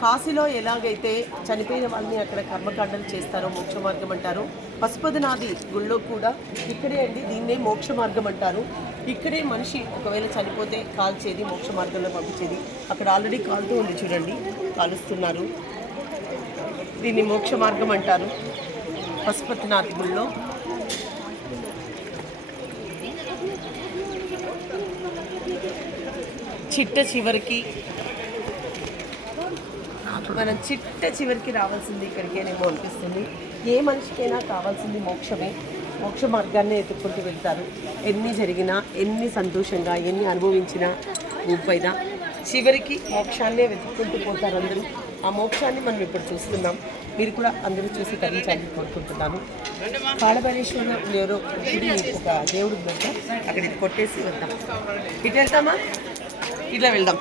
కాశీలో ఎలాగైతే చనిపోయిన వాళ్ళని అక్కడ కర్మకాండలు చేస్తారో మోక్ష మార్గం అంటారు. పశుపతినాథి గుళ్ళో కూడా ఇక్కడే అండి దీన్నే మోక్ష మార్గం అంటారు. ఇక్కడే మనిషి ఒకవేళ చనిపోతే కాల్చేది మోక్ష మార్గంలో పంపించేది. అక్కడ ఆల్రెడీ కాలుతూ ఉంది చూడండి కాలుస్తున్నారు. దీన్ని మోక్ష మార్గం అంటారు పశుపతినాథ్ గుళ్ళో. చిట్ట చివరికి మనం చిట్ట చివరికి రావాల్సింది ఇక్కడికేనేమో అనిపిస్తుంది. ఏ మనిషికైనా కావాల్సింది మోక్షమే. మోక్ష మార్గాన్ని ఎత్తుక్కుంటూ వెళ్తారు. ఎన్ని జరిగినా ఎన్ని సంతోషంగా ఎన్ని అనుభవించినా భూపైన చివరికి మోక్షాన్నే వెతుక్కుంటూ పోతారు అందరూ. ఆ మోక్షాన్ని మనం ఇప్పుడు చూస్తున్నాం. మీరు కూడా అందరూ చూసి తరించాలని కోరుకుంటున్నాను. కాళభైరేశ్వర ఎవరో గుడి ఒక దేవుడు ఉందంట. అక్కడ ఇది కొట్టేసి వెళ్దాం ఇటు వెళ్తామా? ఇట్లా వెళ్దాం.